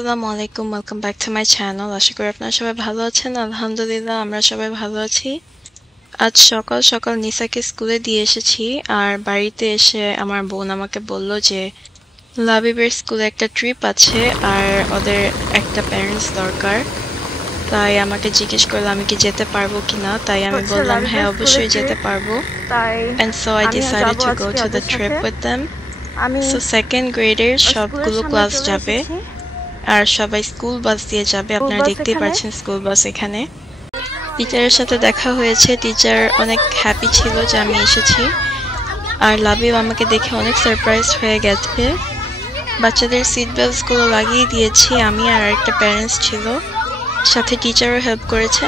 আসসালামু আলাইকুম, welcome back to my channel. আশা করি আপনারা সবাই ভালো আছেন। আলহামদুলিল্লাহ আমরা সবাই ভালো আছি। আজ সকাল সকাল নিসাকে স্কুলে দিয়ে এসেছি, আর বাড়িতে এসে আমার বোন আমাকে বলল যে লাবিবের স্কুলে একটা ট্রিপ আছে আর ওদের একটা প্যারেন্টস দরকার। তাই আমাকে জিজ্ঞেস করলো আমি কি যেতে পারবো কিনা। তাই আমি বললাম হ্যাঁ, অবশ্যই যেতে পারবো। And so I decided to go to the trip with them. So second গ্রেডের সবগুলো ক্লাস যাবে আর সবাই স্কুল বাস দিয়ে যাবে। আপনারা দেখতেই পাচ্ছেন স্কুল বাস এখানে। টিচারের সাথে দেখা হয়েছে, টিচার অনেক হ্যাপি ছিল যে আমি এসেছি, আর লাবিব আমাকে দেখে অনেক সারপ্রাইজ হয়ে গেছে। বাচ্চাদের সিট বেল্টসগুলো লাগিয়ে দিয়েছি আমি, আর একটা প্যারেন্টস ছিল সাথে, টিচারও হেল্প করেছে।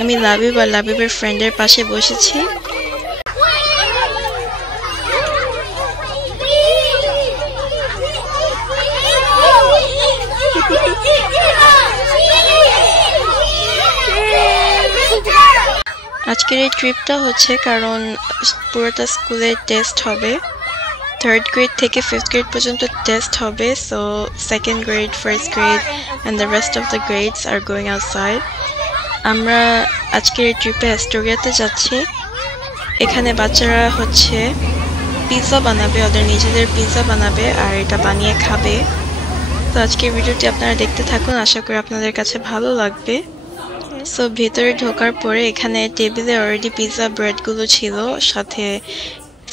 আমি লাবিব আর লাবিবের ফ্রেন্ডের পাশে বসেছি। আজকের এই ট্রিপটা হচ্ছে কারণ পুরোটা স্কুলে টেস্ট হবে, থার্ড গ্রেড থেকে ফিফথ গ্রেড পর্যন্ত টেস্ট হবে। So second grade, first grade and the rest of the grades are going outside. আমরা আজকের এই ট্রিপে অ্যাস্টোরিয়াতে যাচ্ছি। এখানে বাচ্চারা হচ্ছে পিৎজা বানাবে, ওদের নিজেদের পিৎজা বানাবে আর এটা বানিয়ে খাবে। তো আজকের ভিডিওটি আপনারা দেখতে থাকুন, আশা করি আপনাদের কাছে ভালো লাগবে। সো ভেতরে ঢোকার পরে এখানে টেবিলে অলরেডি পিৎজা ব্রেডগুলো ছিল, সাথে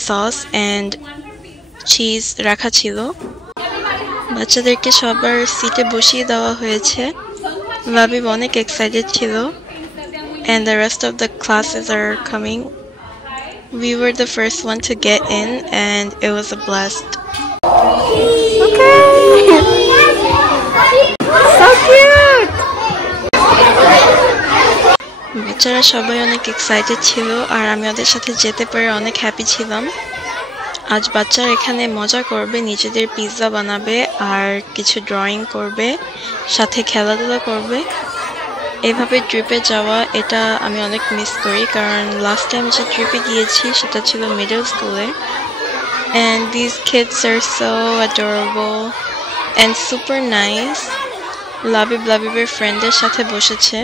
সস অ্যান্ড চিজ রাখা ছিল। বাচ্চাদেরকে সবার সিটে বসিয়ে দেওয়া হয়েছে। লাবিব অনেক এক্সাইটেড ছিল, and the rest of the classes are coming. We were the first one to get in and it was a blast. Okay. So cute. বাচ্চারা সবাই অনেক এক্সাইটেড ছিল আর আমি ওদের সাথে যেতে পেরে অনেক হ্যাপি ছিলাম। আজ বাচ্চারা এখানে মজা করবে, নিজেদের পিৎজা বানাবে আর কিছু ড্রয়িং করবে, সাথে খেলাধুলা করবে। এভাবে ট্রিপে যাওয়া এটা আমি অনেক মিস করি, কারণ লাস্ট টাইম যে ট্রিপে গিয়েছি সেটা ছিল মিডল স্কুলে। And these kids are so adorable and super nice. লাবিবের ফ্রেন্ডের সাথে বসেছে।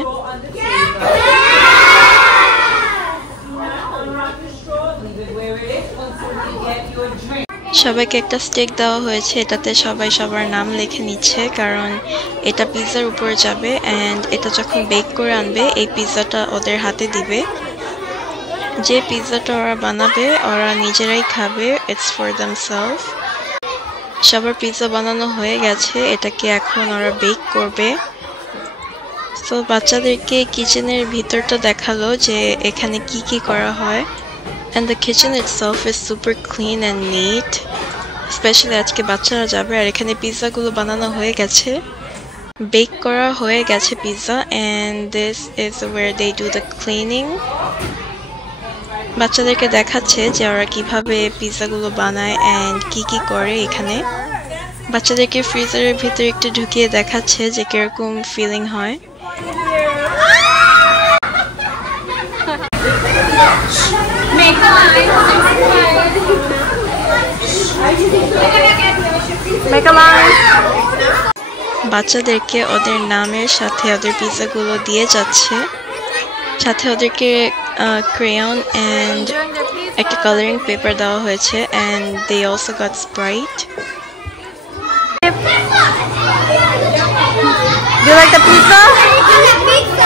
সবাইকে একটা স্টেক দেওয়া হয়েছে, এটাতে সবাই সবার নাম লিখে নিচ্ছে, কারণ এটা পিৎজার উপরে যাবে অ্যান্ড এটা যখন বেক করে আনবে এই পিৎজাটা ওদের হাতে দিবে। যে পিৎজাটা ওরা বানাবে ওরা নিজেরাই খাবে, ইটস ফর দেমসেলফ। সবার পিৎজা বানানো হয়ে গেছে, এটাকে এখন ওরা বেক করবে। তো বাচ্চাদেরকে কিচেনের ভিতরটা দেখালো যে এখানে কি কি করা হয়। And the kitchen itself is super clean and neat. Especially আজকে বাচ্চারা যাবে, আর এখানে পিৎজাগুলো বানানো হয়ে গেছে, বেক করা হয়ে গেছে pizza, and this is where they do the cleaning. বাচ্চাদেরকে দেখাচ্ছে যে ওরা কিভাবে পিৎজাগুলো বানায় and কি কি করে এখানে। বাচ্চাদেরকে ফ্রিজারের ভিতরে একটু ঢুকিয়ে দেখাচ্ছে যে কিরকম ফিলিং হয়। বাচ্চাদেরকে ওদের নামের সাথে ওদের পিৎজাগুলো দিয়ে যাচ্ছে, সাথে ওদেরকে ক্রেয়ন অ্যান্ড একটা কালারিং পেপার দেওয়া হয়েছে, and they also got Sprite. Do you like the pizza?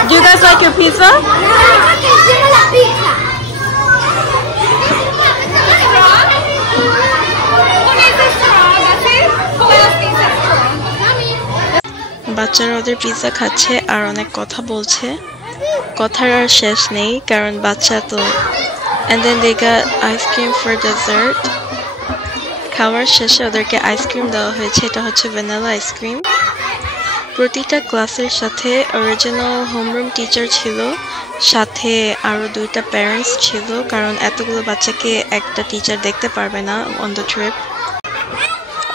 Do you guys like your pizza? বাচ্চারা ওদের পিৎজা খাচ্ছে আর অনেক কথা বলছে, কথার আর শেষ নেই কারণ বাচ্চা তো। And then they got ice cream for dessert. খাওয়ার শেষে ওদেরকে আইসক্রিম দেওয়া হয়েছে, এটা হচ্ছে ভ্যানিলা আইসক্রিম। প্রতিটা ক্লাসের সাথে অরিজিনাল হোমরুম টিচার ছিল, সাথে আরও দুইটা প্যারেন্টস ছিল, কারণ এতগুলো বাচ্চাকে একটা টিচার দেখতে পারবে না অন দ্য ট্রিপ।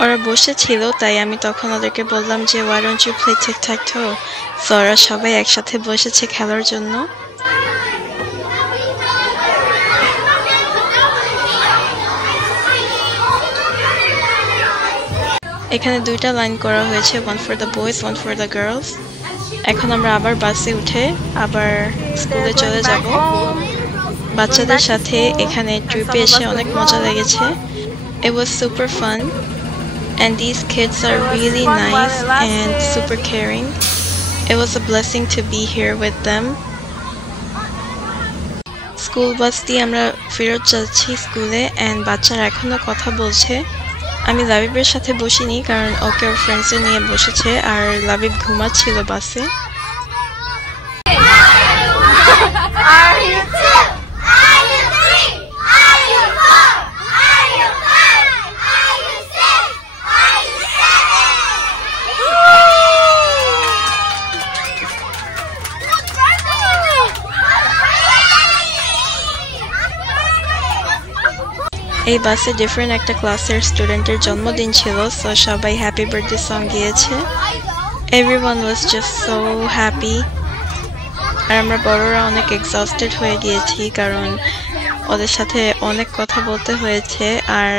ওরা বসেছিল, তাই আমি তখন ওদেরকে বললাম যে why don't you play tic-tac-toe? So ওরা সবাই একসাথে বসেছে খেলার জন্য। এখানে দুইটা লাইন করা হয়েছে, one for the boys, one for the girls. এখন আমরা আবার বাসে উঠে আবার স্কুলে চলে যাব। বাচ্চাদের সাথে এখানে ট্রিপে এসে অনেক মজা লেগেছে। It was super fun and these kids are really nice and super caring. It was a blessing to be here with them. School bus দিয়ে আমরা ফেরত যাচ্ছি স্কুলে এন্ড বাচ্চারা এখনো কথা বলছে। আমি লাবিবের সাথে বসিনি কারণ ওকে ওর ফ্রেন্ডসে নিয়ে বসেছে আর লাবিব ঘুমাচ্ছিল বাসে। এই বাসে ডিফারেন্ট একটা ক্লাসের স্টুডেন্টের জন্মদিন ছিল, সো সবাই হ্যাপি বার্থডে সং গিয়েছে। Everyone was just so happy. আর আমরা বড়রা অনেক এক্সস্টেড হয়ে গিয়েছি কারণ ওদের সাথে অনেক কথা বলতে হয়েছে। আর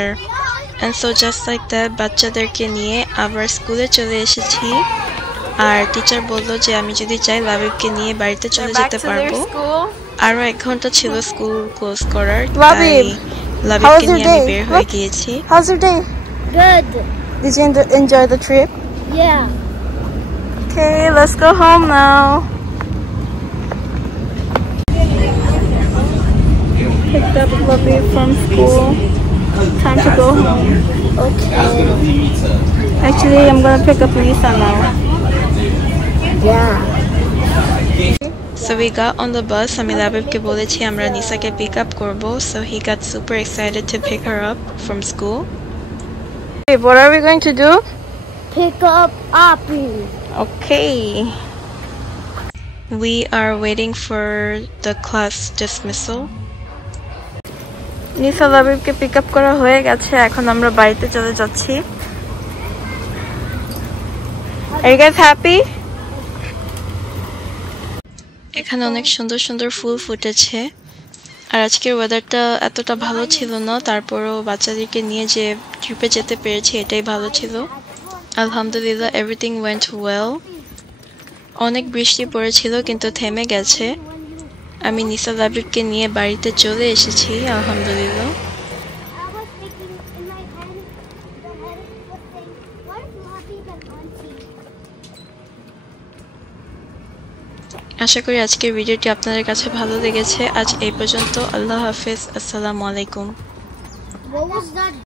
and so just like that বাচ্চাদেরকে নিয়ে আবার স্কুলে চলে এসেছি। আর টিচার বললো যে আমি যদি চাই লাবিবকে নিয়ে বাড়িতে চলে যেতে পারবো। আরো 1 ঘন্টা ছিল স্কুল ক্লোজ করার, তাই লাবিবকে নিয়ে আমি বের হয়ে গিয়েছি। How's your day? Good. Did you enjoy the trip? Yeah. Okay, let's go home now. Picked up Labib from school. Time to go home. Okay. Actually, I'm gonna pick up Lisa now. Yeah. So we got on the bus. আমি লাবিবকে বলেছি আমরা নিসাকে pick up করব, so he got super excited to pick her up from school. Hey, what are we going to do? Pick up Appy. Okay. We are waiting for the class dismissal. Nisa লাবিবকে pick up করা হয়ে গেছে, এখন আমরা বাড়িতে চলে যাচ্ছি। Are you guys happy? এখানে অনেক সুন্দর সুন্দর ফুল ফুটেছে আর আজকের ওয়েদারটা এতটা ভালো ছিল না, তারপরও বাচ্চাদেরকে নিয়ে যে ট্রিপে যেতে পেরেছি এটাই ভালো ছিল। আলহামদুলিল্লাহ, এভরিথিং ওয়েন্ট ওয়েল। অনেক বৃষ্টি পড়েছিল কিন্তু থেমে গেছে। আমি নিসা লাবিবকে নিয়ে বাড়িতে চলে এসেছি আলহামদুলিল্লাহ। I was thinking in my head, the head was saying, what if Labi and Auntie? আশা করি আজকের ভিডিওটি আপনাদের কাছে ভালো লেগেছে। আজ এই পর্যন্ত। আল্লাহ হাফেজ। আসসালামু আলাইকুম। What was that?